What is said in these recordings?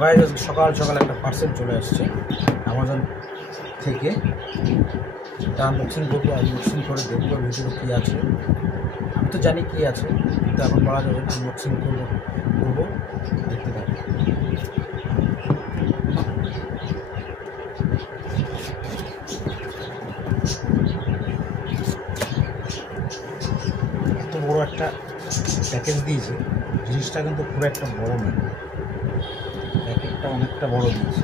গাইজ সকাল সকাল একটা পার্সেল চলে আসছে অ্যামাজন থেকে। এটা আনবক্সিং করবো, আনবক্সিং করে দেখবো ভিতরে কী আছে। আমি তো জানি কী আছে, কিন্তু এখন বলা যাবে না। আনবক্সিং করবো, দেখতে থাকবো। এত বড় একটা প্যাকেজ দিয়েছে, জিনিসটা কিন্তু খুব একটা বড় নয়, প্যাকেটটা অনেকটা বড় দিয়েছে।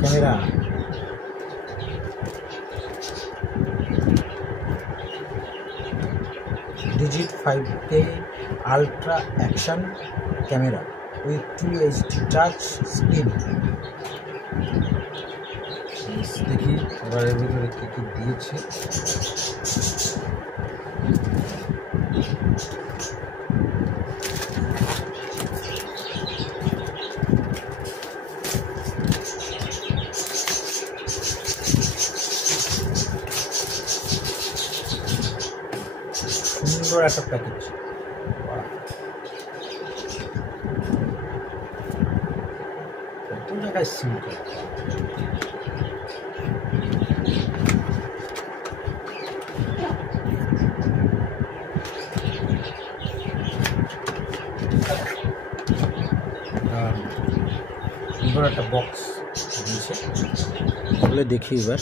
Camera Digit 5K ultra action camera with 2HD touch screen. দেখি এবার এর ভিতরে কী কী দিয়েছে। সুন্দর একটা প্যাকেজ, কত জায়গায় সিম কার্ড। সুন্দর একটা বক্স দিয়েছে, খুলে দেখি এবার।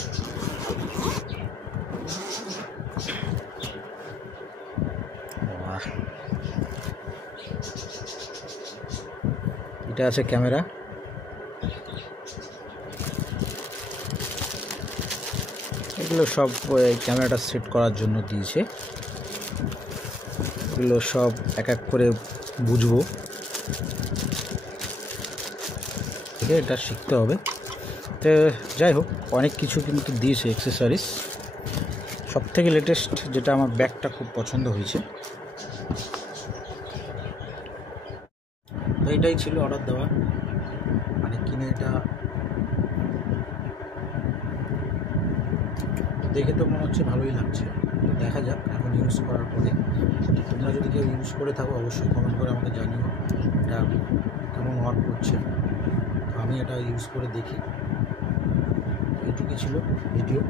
এটা আছে ক্যামেরা, এগুলো সব ক্যামেরাটা সেট করার জন্য দিয়েছে। এগুলো সব এক এক করে বুঝবো, এটা শিখতে হবে। তো যাই হোক, অনেক কিছু কিন্তু দিয়েছে অ্যাক্সেসরিজ। সব থেকে লেটেস্ট যেটা আমার ব্যাগটা খুব পছন্দ হয়েছে। তো এটাই ছিল অর্ডার দেওয়া, মানে কিনে এটা দেখে তো মনে হচ্ছে ভালোই লাগছে। তো দেখা যাক এখন ইউজ করার পরে। তোমরা যদি কেউ ইউজ করে থাকো অবশ্যই কমেন্ট করে আমাকে জানিও এটা কেমন ওয়ার্ক করছে। তো আমি এটা ইউজ করে দেখি। এটুকুই ছিল ভিডিও।